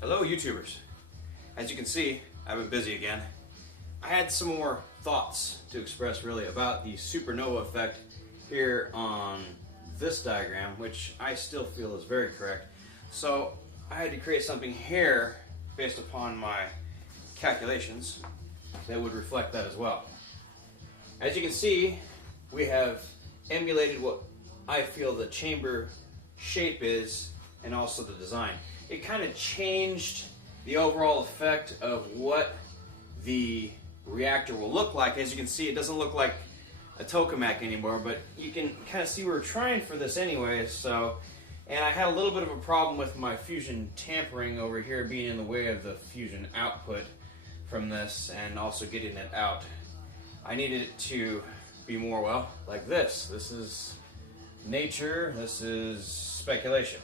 Hello YouTubers. As you can see, I've been busy again. I had some more thoughts to express really about the supernova effect here on this diagram, which I still feel is very correct. So I had to create something here based upon my calculations that would reflect that as well. As you can see, we have emulated what I feel the chamber shape is and also the design. It kind of changed the overall effect of what the reactor will look like. As you can see, it doesn't look like a tokamak anymore, but you can kind of see we were trying for this anyway. So, and I had a little bit of a problem with my fusion tampering over here being in the way of the fusion output from this and also getting it out. I needed it to be more, well, like this. This is nature, this is speculation.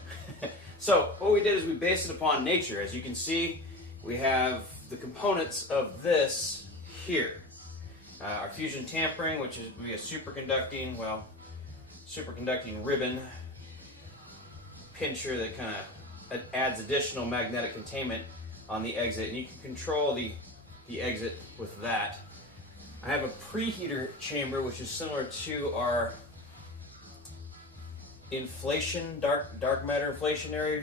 So what we did is we based it upon nature. As you can see, we have the components of this here. Our fusion tampering, which is a superconducting ribbon pincher that kind of adds additional magnetic containment on the exit, and you can control the exit with that. I have a preheater chamber, which is similar to our dark matter inflationary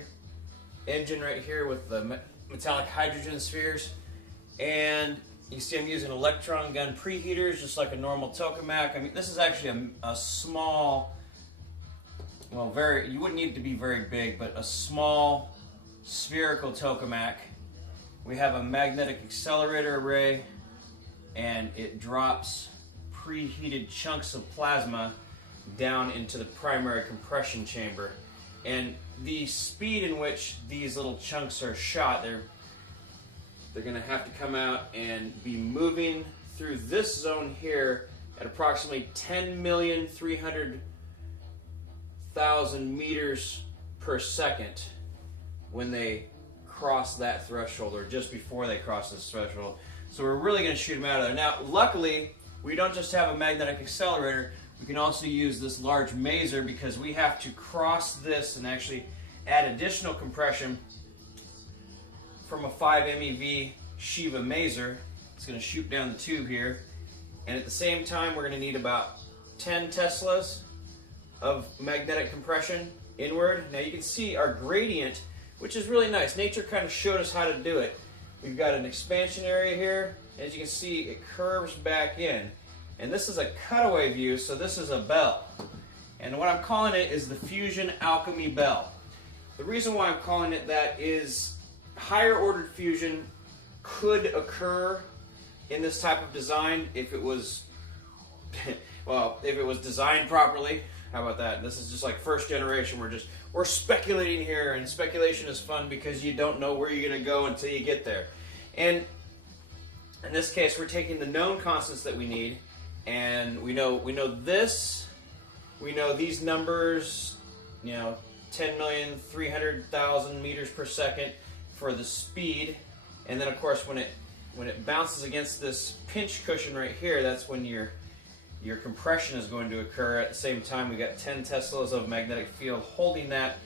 engine right here with the metallic hydrogen spheres. And you see I'm using electron gun preheaters just like a normal tokamak. I mean, this is actually a small, well, you wouldn't need it to be very big, but a small spherical tokamak. We have a magnetic accelerator array, and it drops preheated chunks of plasma down into the primary compression chamber. And the speed in which these little chunks are shot, they're going to have to come out and be moving through this zone here at approximately 10,300,000 meters per second when they cross that threshold, or just before they cross this threshold. So we're really going to shoot them out of there. Now, luckily, we don't just have a magnetic accelerator. We can also use this large maser because we have to cross this and actually add additional compression from a 5 MeV Shiva maser. It's going to shoot down the tube here. And at the same time, we're going to need about 10 Teslas of magnetic compression inward. Now you can see our gradient, which is really nice. Nature kind of showed us how to do it. We've got an expansion area here. As you can see, it curves back in. And this is a cutaway view, so this is a bell. And what I'm calling it is the Fusion Alchemy bell. The reason why I'm calling it that is higher ordered fusion could occur in this type of design if it was, well, if it was designed properly. How about that? This is just like first generation. We're speculating here, and speculation is fun because you don't know where you're going to go until you get there. And in this case, we're taking the known constants that we need, and we know this. We know these numbers, 10,300,000 meters per second for the speed, and then of course when it bounces against this pinch cushion right here, that's when your compression is going to occur. At the same time, we got 10 Teslas of magnetic field holding that,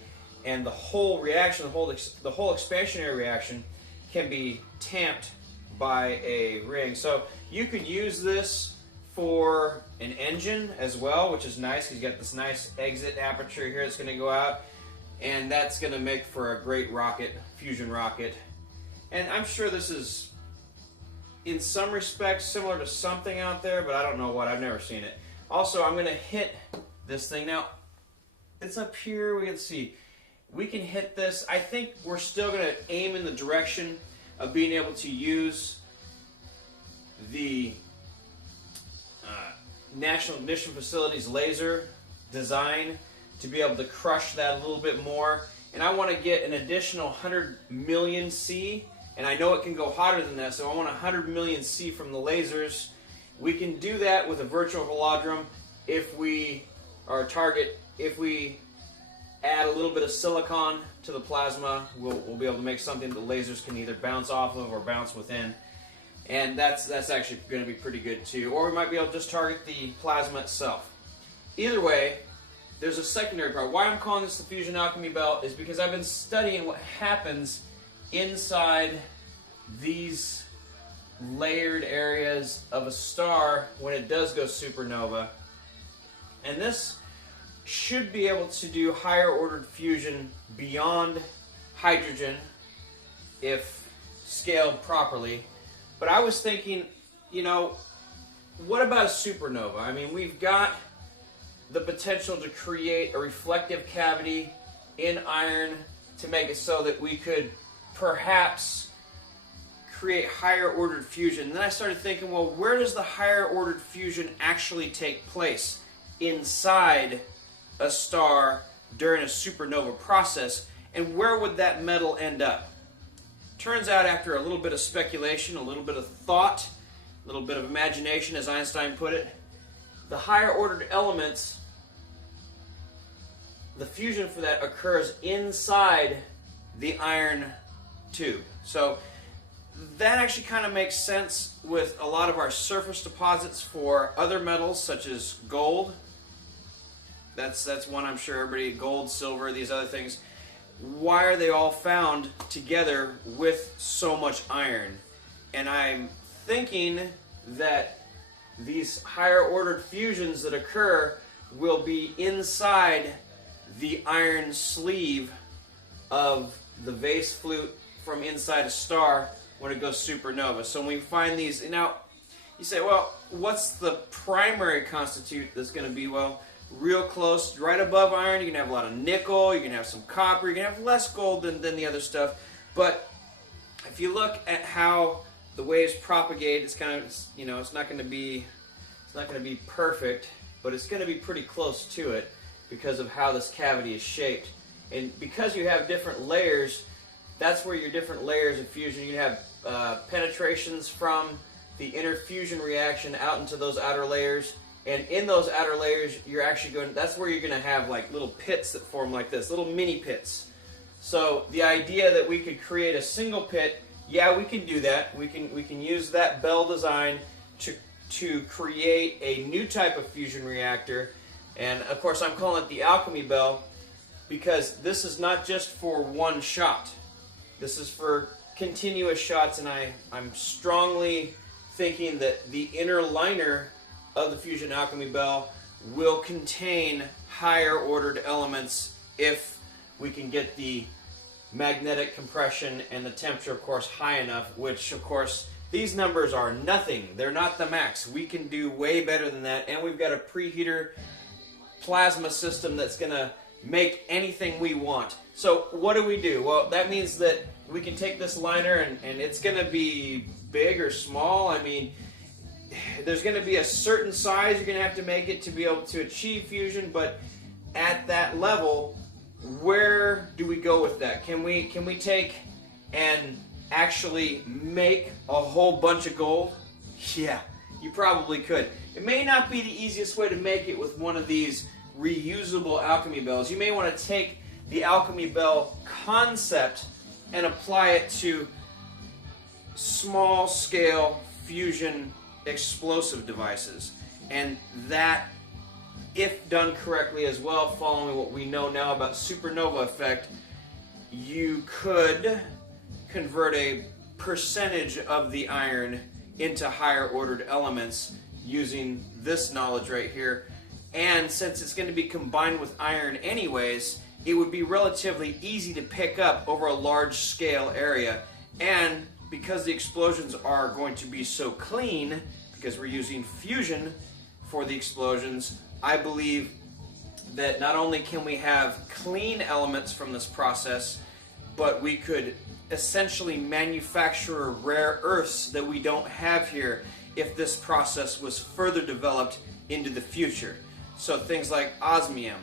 and the whole reaction, the whole expansionary reaction, can be tamped by a ring. So you could use this for an engine as well, which is nice. He's got this nice exit aperture here that's going to go out, and that's going to make for a great rocket, fusion rocket. And I'm sure this is, in some respects, similar to something out there, but I don't know what. I've never seen it. Also, I'm going to hit this thing. Now, it's up here. We can see. We can hit this. I think we're still going to aim in the direction of being able to use the National Ignition Facility's laser design to be able to crush that a little bit more. And I want to get an additional 100 million C, and I know it can go hotter than that, so I want 100 million C from the lasers. We can do that with a virtual velodrome if we add a little bit of silicon to the plasma. We'll be able to make something the lasers can either bounce off of or bounce within. And that's actually going to be pretty good too. Or we might be able to just target the plasma itself. Either way, there's a secondary part. Why I'm calling this the Fusion Alchemy belt is because I've been studying what happens inside these layered areas of a star when it does go supernova. And this should be able to do higher ordered fusion beyond hydrogen if scaled properly. But I was thinking, you know, what about a supernova? I mean, we've got the potential to create a reflective cavity in iron to make it so that we could perhaps create higher ordered fusion. And then I started thinking, well, where does the higher ordered fusion actually take place inside a star during a supernova process, and where would that metal end up? Turns out, after a little bit of speculation, a little bit of thought, a little bit of imagination, as Einstein put it, the higher ordered elements, the fusion for that occurs inside the iron tube. So that actually kind of makes sense with a lot of our surface deposits for other metals such as gold. That's one I'm sure everybody, gold, silver, these other things. Why are they all found together with so much iron? And I'm thinking that these higher ordered fusions that occur will be inside the iron sleeve of the vase flute from inside a star when it goes supernova. So when we find these, now you say, well, what's the primary constitute that's going to be? Well, real close, right above iron, you can have a lot of nickel, you can have some copper, you can have less gold than the other stuff. But if you look at how the waves propagate, it's kind of, you know, it's not going to be perfect, but it's going to be pretty close to it because of how this cavity is shaped. And because you have different layers, that's where your different layers of fusion, you have penetrations from the inner fusion reaction out into those outer layers. And in those outer layers, you're actually going, that's where you're going to have like little pits that form like this, little mini pits. So the idea that we could create a single pit, yeah, we can do that. We can use that bell design to create a new type of fusion reactor. And of course, I'm calling it the Alchemy bell because this is not just for one shot. This is for continuous shots, and I'm strongly thinking that the inner liner of the fusion alchemy bell will contain higher ordered elements if we can get the magnetic compression and the temperature, of course, high enough, which, of course, these numbers are nothing. They're not the max. We can do way better than that, and we've got a preheater plasma system that's going to make anything we want. So what do? Well, that means that we can take this liner and it's going to be big or small. I mean, there's going to be a certain size you're going to have to make it to be able to achieve fusion, but at that level, where do we go with that? Can we take and actually make a whole bunch of gold? Yeah, you probably could. It may not be the easiest way to make it with one of these reusable alchemy bells. You may want to take the alchemy bell concept and apply it to small scale fusion explosive devices. And that, if done correctly as well, following what we know now about supernova effect, you could convert a percentage of the iron into higher ordered elements using this knowledge right here. And since it's going to be combined with iron anyways, it would be relatively easy to pick up over a large scale area. And because the explosions are going to be so clean, because we're using fusion for the explosions, I believe that not only can we have clean elements from this process, but we could essentially manufacture rare earths that we don't have here if this process was further developed into the future. So things like osmium,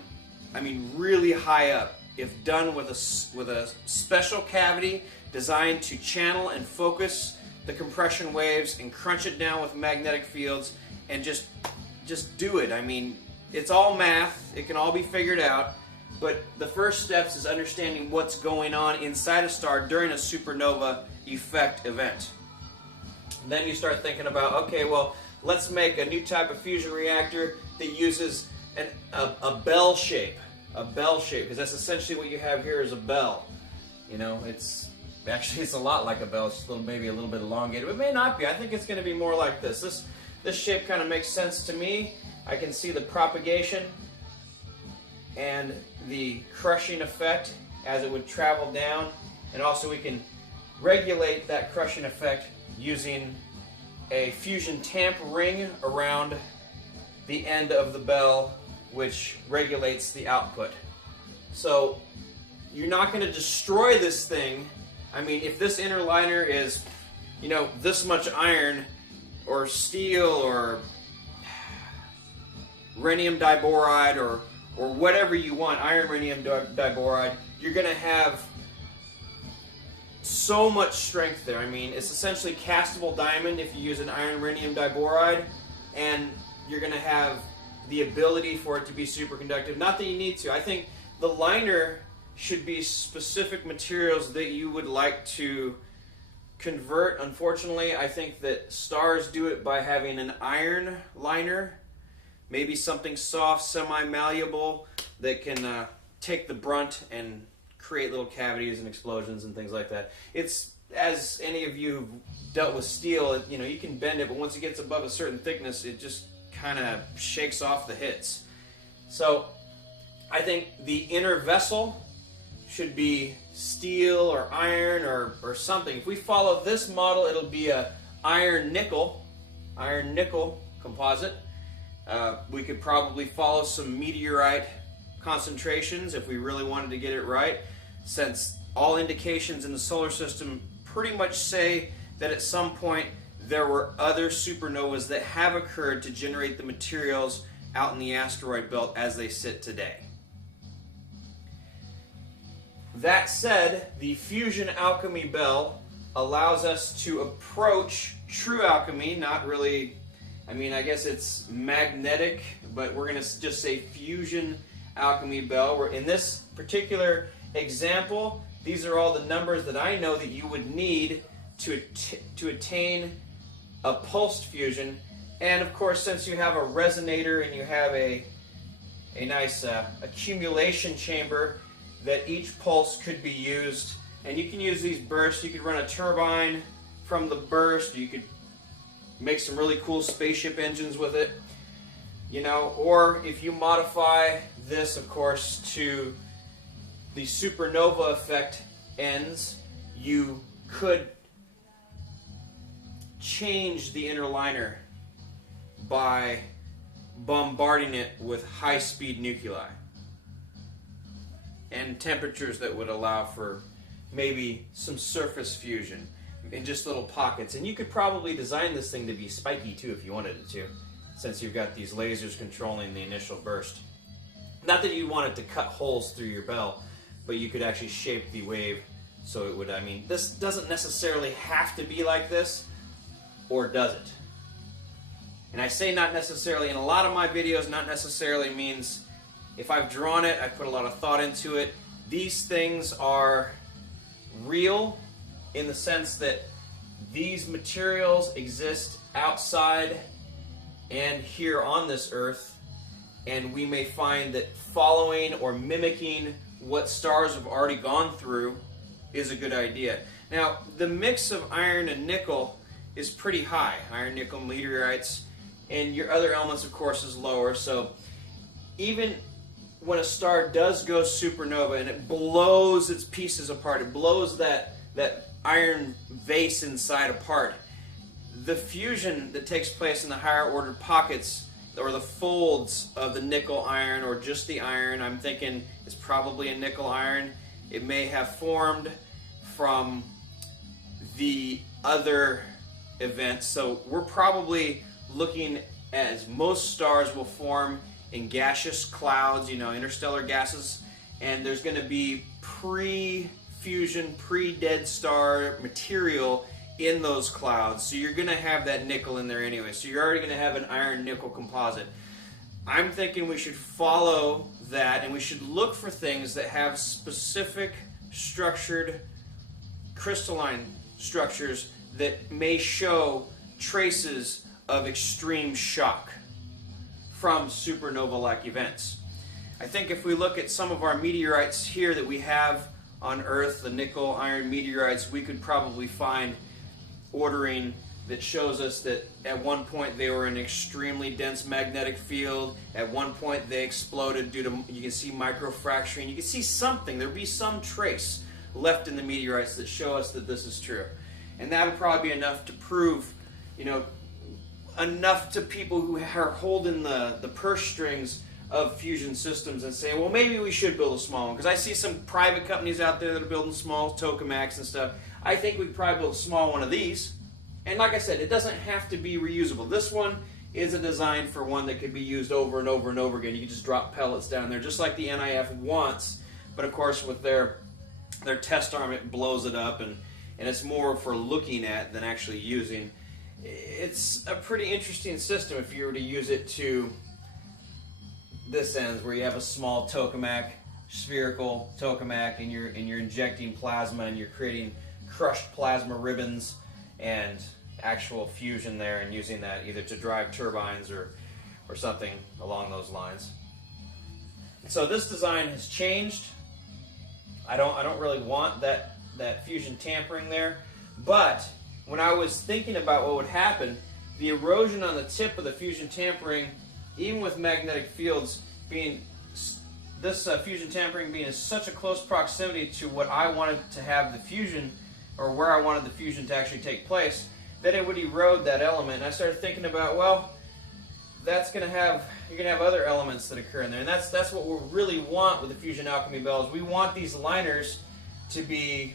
I mean really high up, if done with a special cavity designed to channel and focus the compression waves and crunch it down with magnetic fields and just do it. I mean, it's all math, it can all be figured out, but the first steps is understanding what's going on inside a star during a supernova effect event. Then you start thinking about, okay, well, let's make a new type of fusion reactor that uses a bell shape. A bell shape, because that's essentially what you have here is a bell. You know, it's Actually, it's a lot like a bell. It's maybe a little bit elongated. It may not be. I think it's going to be more like this. This shape kind of makes sense to me. I can see the propagation and the crushing effect as it would travel down. And also we can regulate that crushing effect using a fusion tamp ring around the end of the bell, which regulates the output. So you're not going to destroy this thing. I mean, if this inner liner is, you know, this much iron or steel or rhenium diboride or whatever you want, iron rhenium diboride, you're going to have so much strength there. I mean, it's essentially castable diamond if you use an iron rhenium diboride, and you're going to have the ability for it to be superconductive. Not that you need to. I think the liner should be specific materials that you would like to convert. Unfortunately, I think that stars do it by having an iron liner, maybe something soft, semi-malleable that can take the brunt and create little cavities and explosions and things like that. It's, as any of you who've dealt with steel, you know, you can bend it, but once it gets above a certain thickness, it just kind of shakes off the hits. So I think the inner vessel should be steel or iron or something. If we follow this model, it'll be a iron nickel composite. We could probably follow some meteorite concentrations if we really wanted to get it right, since all indications in the solar system pretty much say that at some point there were other supernovas that have occurred to generate the materials out in the asteroid belt as they sit today. That said, the fusion alchemy bell allows us to approach true alchemy, not really, I mean, I guess it's magnetic, but we're going to just say fusion alchemy bell. Where in this particular example, these are all the numbers that I know that you would need to attain a pulsed fusion. And of course, since you have a resonator and you have a nice accumulation chamber, that each pulse could be used, and you can use these bursts. You could run a turbine from the burst. You could make some really cool spaceship engines with it, you know. Or if you modify this, of course, to the supernova effect ends, you could change the inner liner by bombarding it with high-speed nuclei and temperatures that would allow for maybe some surface fusion in just little pockets. And you could probably design this thing to be spiky too if you wanted it to, since you've got these lasers controlling the initial burst. Not that you want it to cut holes through your bell, but you could actually shape the wave so it would, I mean, this doesn't necessarily have to be like this, or does it? And I say not necessarily, in a lot of my videos, not necessarily means if I've drawn it, I put a lot of thought into it. These things are real in the sense that these materials exist outside and here on this earth, and we may find that following or mimicking what stars have already gone through is a good idea. Now, the mix of iron and nickel is pretty high. Iron, nickel, meteorites, and your other elements, of course, is lower. So even when a star does go supernova and it blows its pieces apart, it blows that iron vase inside apart, the fusion that takes place in the higher ordered pockets or the folds of the nickel iron, or just the iron, I'm thinking it's probably a nickel iron. It may have formed from the other events. So we're probably looking, as most stars will form in gaseous clouds, you know, interstellar gases, and there's going to be pre-fusion, pre-dead star material in those clouds. So you're going to have that nickel in there anyway. So you're already going to have an iron-nickel composite. I'm thinking we should follow that, and we should look for things that have specific structured crystalline structures that may show traces of extreme shock from supernova-like events. I think if we look at some of our meteorites here that we have on Earth, the nickel iron meteorites, we could probably find ordering that shows us that at one point they were in an extremely dense magnetic field. At one point they exploded due to, you can see microfracturing. You can see something, there'll be some trace left in the meteorites that show us that this is true. And that would probably be enough to prove, you know, enough to people who are holding the purse strings of fusion systems and saying, well, maybe we should build a small one. Because I see some private companies out there that are building small tokamaks and stuff. I think we could probably build a small one of these. And like I said, it doesn't have to be reusable. This one is a design for one that could be used over and over and over again. You can just drop pellets down there, just like the NIF wants. But of course, with their test arm, it blows it up, and it's more for looking at than actually using. It's a pretty interesting system if you were to use it to this end, where you have a small tokamak, spherical tokamak, and you're injecting plasma and you're creating crushed plasma ribbons and actual fusion there, and using that either to drive turbines or something along those lines. So this design has changed. I don't really want that fusion tampering there, but when I was thinking about what would happen, the erosion on the tip of the fusion tampering, even with magnetic fields being, this fusion tampering being in such a close proximity to what I wanted to have the fusion, or where I wanted the fusion to actually take place, that it would erode that element. And I started thinking about, well, that's going to have, you're going to have other elements that occur in there. And that's what we really want with the Fusion Alchemy bells. We want these liners to be,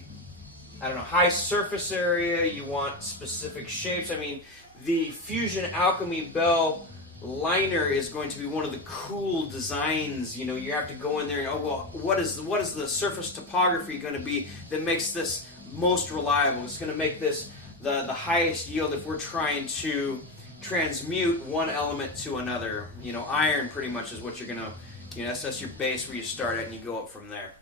I don't know, high surface area. You want specific shapes. I mean, the Fusion Alchemy bell liner is going to be one of the cool designs. You know, you have to go in there and, oh, well, what is the surface topography going to be that makes this most reliable? It's going to make this the highest yield if we're trying to transmute one element to another. You know, iron pretty much is what you're going to, you know, that's your base where you start at and you go up from there.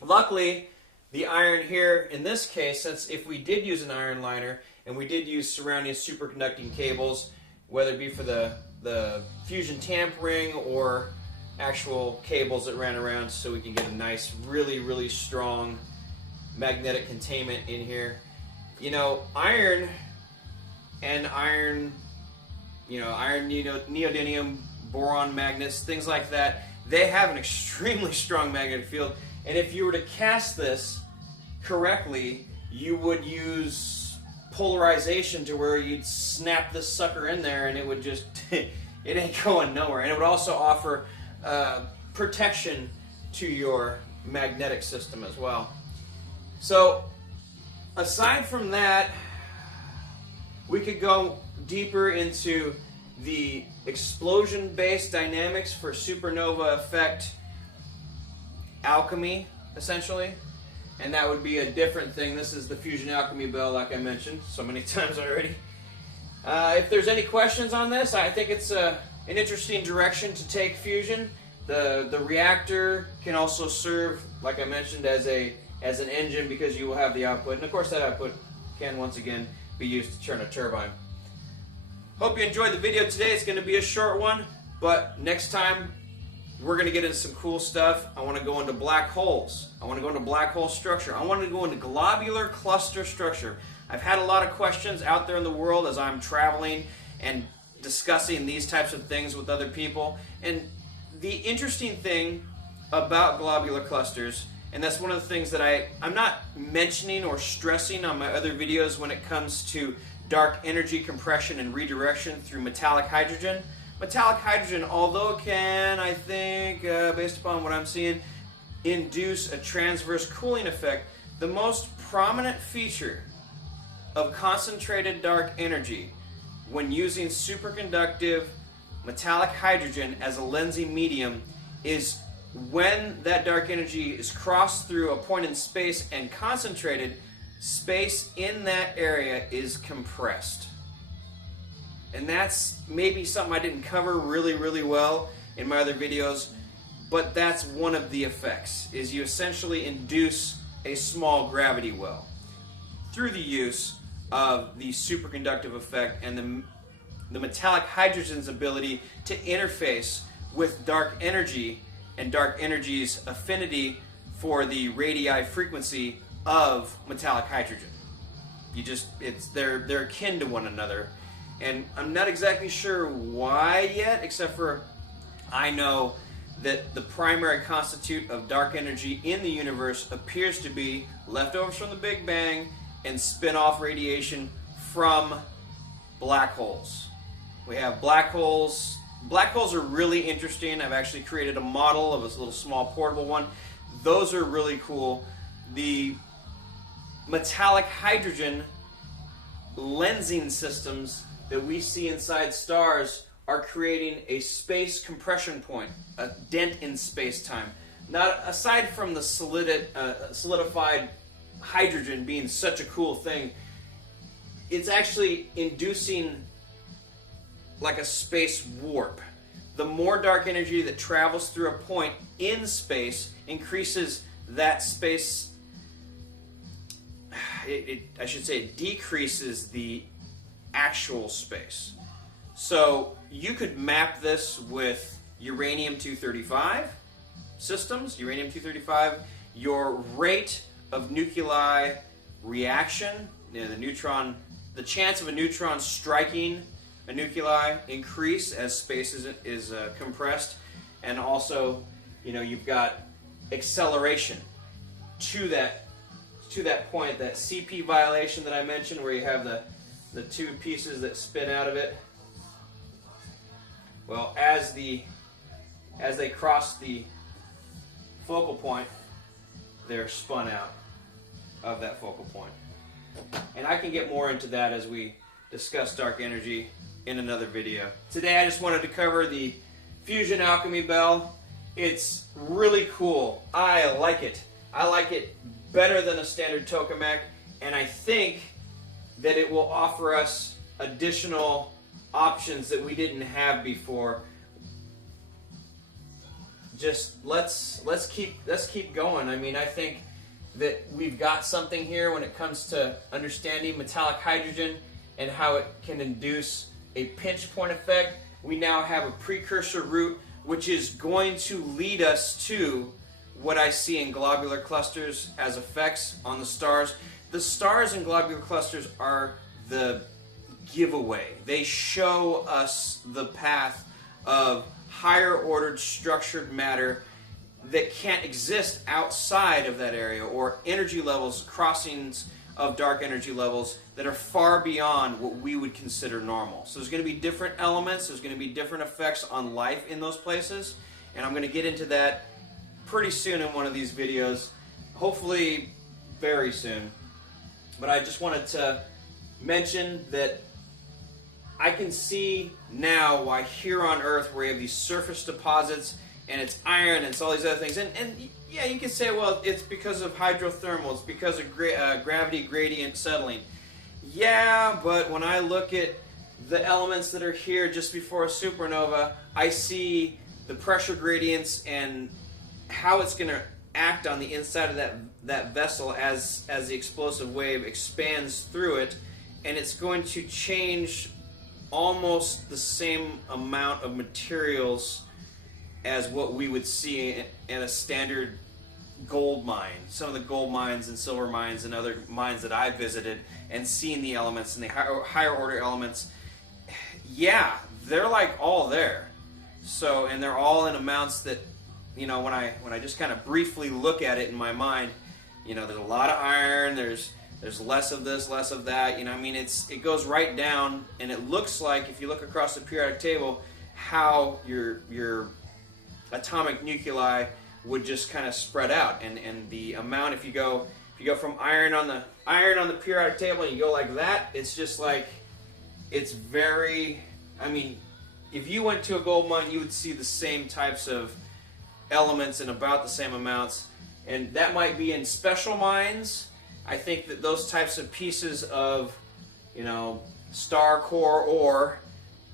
Luckily, the iron here, in this case, since if we did use an iron liner and we did use surrounding superconducting cables, whether it be for the fusion tampering or actual cables that ran around, so we can get a nice, really, really strong magnetic containment in here. You know, iron and iron, neodymium, boron magnets, things like that, they have an extremely strong magnetic field. And if you were to cast this correctly, you would use polarization to where you'd snap this sucker in there and it would just, it ain't going nowhere. And it would also offer protection to your magnetic system as well. So, aside from that, we could go deeper into the explosion-based dynamics for supernova effect alchemy, essentially. And that would be a different thing. This is the Fusion Alchemy bell, like I mentioned so many times already. If there's any questions on this, I think it's an interesting direction to take fusion. The reactor can also serve, like I mentioned, as an engine, because you will have the output. And of course that output can once again be used to turn a turbine. Hope you enjoyed the video today. It's going to be a short one, but next time we're going to get into some cool stuff. I want to go into black holes. I want to go into black hole structure. I want to go into globular cluster structure. I've had a lot of questions out there in the world as I'm traveling and discussing these types of things with other people. And the interesting thing about globular clusters, and that's one of the things that I'm not mentioning or stressing on my other videos when it comes to dark energy compression and redirection through metallic hydrogen. Metallic hydrogen, although it can, I think, based upon what I'm seeing, induce a transverse cooling effect, the most prominent feature of concentrated dark energy when using superconductive metallic hydrogen as a lensing medium is when that dark energy is crossed through a point in space and concentrated, space in that area is compressed. And that's maybe something I didn't cover really, really well in my other videos, but that's one of the effects, is you essentially induce a small gravity well through the use of the superconductive effect and the metallic hydrogen's ability to interface with dark energy and dark energy's affinity for the radii frequency of metallic hydrogen. They're akin to one another, and I'm not exactly sure why yet, except for I know that the primary constitute of dark energy in the universe appears to be leftovers from the Big Bang and spin-off radiation from black holes. We have black holes. Black holes are really interesting. I've actually created a model of a little small portable one. Those are really cool. The metallic hydrogen lensing systems that we see inside stars are creating a space compression point, a dent in space-time. Not aside from the solidified hydrogen being such a cool thing, it's actually inducing like a space warp. The more dark energy that travels through a point in space increases that space. I should say it decreases the actual space. So you could map this with uranium-235 systems. Uranium-235, your rate of nuclei reaction, the chance of a neutron striking a nuclei increase as space is compressed, and also, you've got acceleration to that point, that CP violation that I mentioned, where you have the two pieces that spin out of it. Well, as they cross the focal point, they're spun out of that focal point. And I can get more into that as we discuss dark energy in another video. Today I just wanted to cover the fusion alchemy bell. It's really cool. I like it. I like it better than a standard tokamak, and I think that it will offer us additional options that we didn't have before. Just let's keep going. I mean, I think that we've got something here when it comes to understanding metallic hydrogen and how it can induce a pinch point effect. We now have a precursor route, which is going to lead us to what I see in globular clusters as effects on the stars. The stars and globular clusters are the giveaway. They show us the path of higher ordered structured matter that can't exist outside of that area, or energy levels, crossings of dark energy levels that are far beyond what we would consider normal. So there's going to be different elements, there's going to be different effects on life in those places, and I'm going to get into that pretty soon in one of these videos, hopefully very soon. But I just wanted to mention that I can see now why here on Earth, where you have these surface deposits and it's iron and it's all these other things, and yeah, you can say, well, it's because of hydrothermal, it's because of gravity gradient settling. Yeah, but when I look at the elements that are here just before a supernova, I see the pressure gradients and how it's going to act on the inside of that vessel as the explosive wave expands through it, and it's going to change almost the same amount of materials as what we would see in a standard gold mine. Some of the gold mines and silver mines and other mines that I visited and seen the elements and the higher order elements, yeah, they're like all there. So, and they're all in amounts that, when I just kind of briefly look at it in my mind, there's a lot of iron, there's less of this, less of that, I mean, it goes right down, and it looks like, if you look across the periodic table, how your atomic nuclei would just kind of spread out, and the amount, if you go from iron on the periodic table and you go like that, it's just like, it's very, I mean, if you went to a gold mine, you would see the same types of elements in about the same amounts, and that might be in special mines. I think that those types of pieces of, star core ore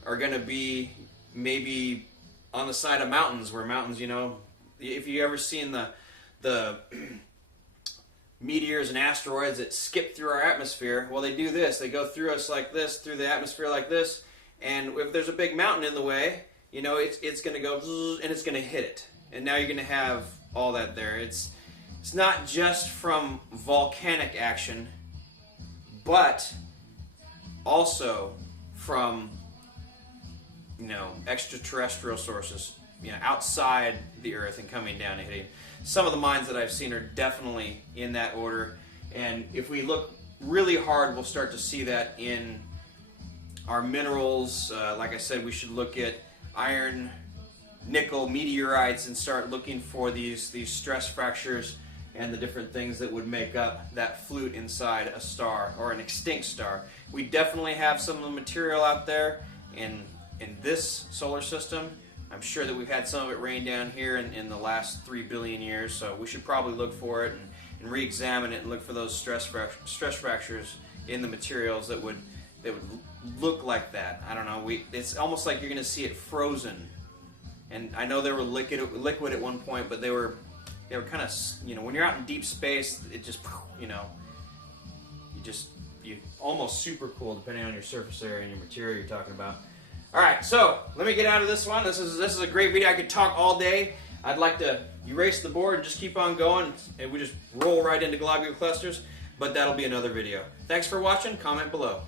are going to be maybe on the side of mountains, where mountains, if you ever seen the meteors and asteroids that skip through our atmosphere, well, they do this. They go through us like this, through the atmosphere like this, and if there's a big mountain in the way, it's going to go and it's going to hit it, and now you're going to have all that there. It's not just from volcanic action, but also from, you know, extraterrestrial sources, you know, outside the Earth and coming down and hitting. Some of the mines that I've seen are definitely in that order, and if we look really hard, we'll start to see that in our minerals. Like I said, we should look at iron, nickel, meteorites, and start looking for these stress fractures and the different things that would make up that flute inside a star or an extinct star. We definitely have some of the material out there in this solar system. I'm sure that we've had some of it rain down here in the last 3 billion years, so we should probably look for it and re-examine it and look for those stress fractures in the materials that would look like that. I don't know. It's almost like you're going to see it frozen. And I know they were liquid at one point, but they were kind of, you know, when you're out in deep space, it just, you know, you almost super cool depending on your surface area and your material you're talking about. All right, so let me get out of this one. This is a great video. I could talk all day. I'd like to erase the board and just keep on going, and we just roll right into globular clusters, but that'll be another video. Thanks for watching. Comment below.